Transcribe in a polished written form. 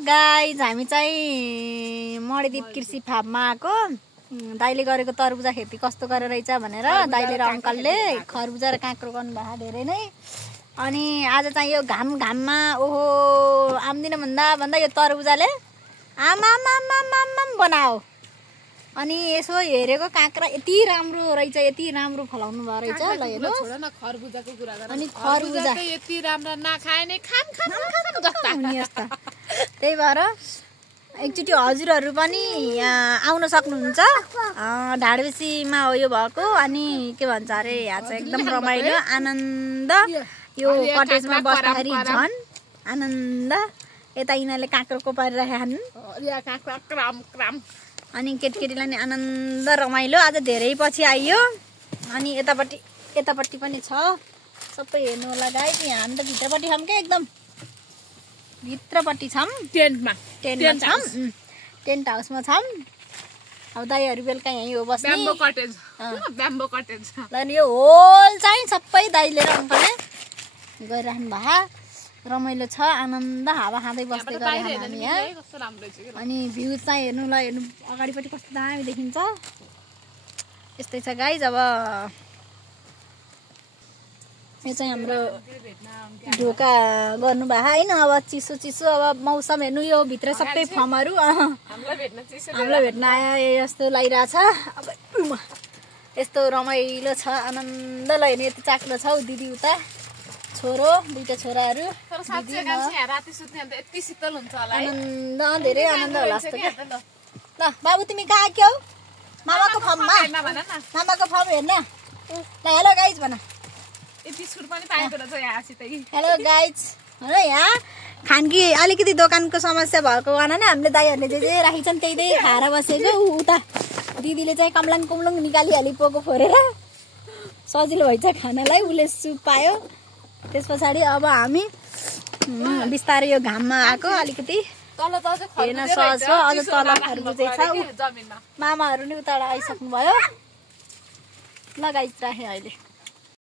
Guys हामी चाहिँ मणिदीप कृषि फार्ममा आएको दाइले गरेको तरबुजा खेती कस्तो गरेर रहेछ भनेर दाइले र अङ्कलले खरबुजा र काँक्रो गर्नुभएको धेरै नै। अनि आज चाहिँ यो घाममा ओहो आम्दिन भन्दा यो तरबुजाले आम बनाओ। अनि यसो हेरेको काँक्रा यति राम्रो रहेछ, यति राम्रो फलाउनु भयो रहेछ। ल हेर्नु खरबुजाको कुरा गर। अनि खरबुजा यति राम्रो नखाए नि खान जस्ता हुने जस्ता। त्यही भएर एकचोटि हजुरहरू पनि आउन सक्नुहुन्छ। ढाडबेसीमा हो यो भएको। अनि के भन्छ अरे यहाँ चाहिँ एकदम रमाइलो आनन्द। यो कटेजमा बस्दाखेरि झन् आनन्द। यता यिनीहरूले काँक्रोको परिरहेछन् अनि केटकेटीलाई नि आनन्द रमाइलो। आज धेरै पछि आइयो। अनि यतापट्टि पनि छ सबै हेर्नु होला गाइस। यहाँ हामी त भित्रपट्टि छौँ के एकदम भित्रपट्टि छौँ टेन्टमा छौँ, टेन्ट हाउसमा छौँ। अब दाइहरू बेलुका यहीँ हो बस्ने। ब्याम्बो कटेज ल यो होल चाहिँ सबै दाइले र अङ्कलले गरिराख्नु भएको। रमाइलो छ, आनन्द हावा खाँदै बस्दै गरेको हामी यहाँ। अनि भ्यू चाहिँ हेर्नु ल, हेर्नु अगाडिपट्टि कस्तो दामी देखिन्छ। यस्तै छ गाइज। अब यो चाहिँ हाम्रो ढोका गर्नुभएको होइन। अब चिसो अब मौसम हेर्नु, यो भित्र सबै फर्महरू हामीलाई भेट्न आयो यस्तो लागिरहेछ। अब यस्तो रमाइलो छ, आनन्द लैने। यति चाक्लो छ दिदी उता छोरो दुईटा छोराहरू आनन्द धेरै आनन्द होला जस्तो क्या। ल बाबु तिमी कहाँ के हौ? मामाको फर्ममा, मामाको फर्म हेर्न। ल हेलो गाइज भन। हेलो गाइज हो यहाँ खानकी अलिकति दोकानको समस्या भएको कारण हामीले दाइहरूले जे राखिन्छन् त्यही खाएर बसेको। उता दिदीले चाहिँ कम्लाङ निकालिहाली पोको फोरेर सजिलो भएछ खानालाई। उसले सुप पायो। त्यस पछाडि अब हामी बिस्तारै यो घाममा आएको अलिकति हेर्न सहज हो। अझ तल खरबुजै छ। मामाहरू नि उताबाट आइसक्नु भयो। ल गाइस राखेँ अहिले।